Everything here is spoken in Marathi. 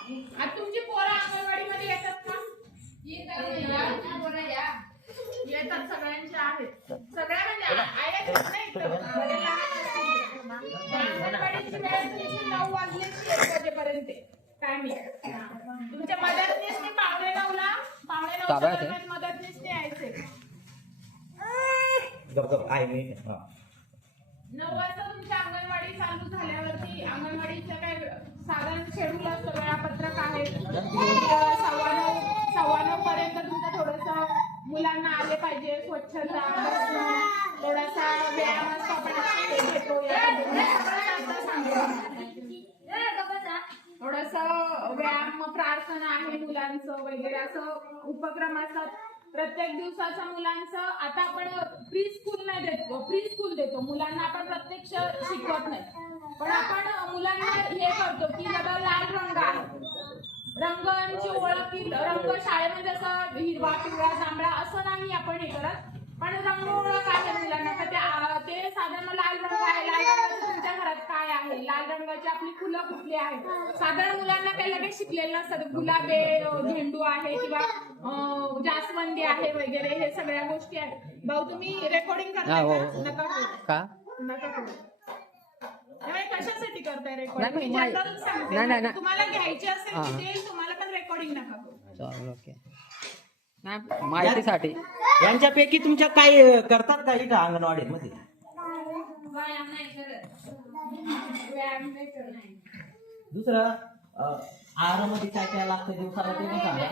आता तुमची पोरं अंगणवाडीमध्ये येतात का? येतात, सगळ्यांचे आहेत. सगळ्या म्हणजे आहेत नाही तर बरे लहान असतील. अंगणवाडीची वेळ 9 वाजले 1 वाजेपर्यंत टायमिंग. तुमच्या मदतनीसने पावणे 9ला मदतनीसने यायचे. 9 वाजता तुमची अंगणवाडी चालू झाल्यावरती अंगणवाडीचं काय साधारण शेड्यूल असतं, वेळापत्रक आहे. 9:15 पर्यंत तुमचं थोडंसं मुलांना आले पाहिजे, स्वच्छता, थोडासा व्यायाम असतो, आपण घेतो थोडंसं व्यायाम, प्रार्थना आहे मुलांचं वगैरे असं उपक्रम असतात प्रत्येक दिवसाचं मुलांचं. आता आपण प्री स्कूल नाही देतो, प्री स्कूल देतो मुलांना, आपण प्रत्यक्ष शिकवत नाही, पण आपण मुलांना हे करतो की बाबा लाल रंग आहे, रंगांची ओळख, की रंग शाळेमध्ये असं हिरवा पिवळा जांभळा असं नाही आपण हे करत, पण रंग ओळख आहे मुलांना. तर ते साधारण लाल रंग आहे, लाल रंगाचं तुमच्या घरात काय आहे, लाल रंगाची आपली फुलं कुठली आहेत, साधारण मुलांना काही लगेच शिकलेलं नसतं. गुलाबे, झेंडू आहे किंवा जास्वंदी आहे वगैरे, हे सगळ्या गोष्टी आहेत. भाऊ तुम्ही रेकॉर्डिंग करताय का? नका करू. कशासाठी करताय रेकॉर्डिंग? जनरल तुम्हाला घ्यायची असेल डिटेल, तुम्हाला पण रेकॉर्डिंग नका करू. ओके. माहितीसाठी यांच्यापैकी तुमच्या काय करतात का इथं अंगणवाडीत मध्ये? व्यायाम नाही करत. दुसरं आहारामध्ये काय काय लागतं दिवसाला ते पण सांगा.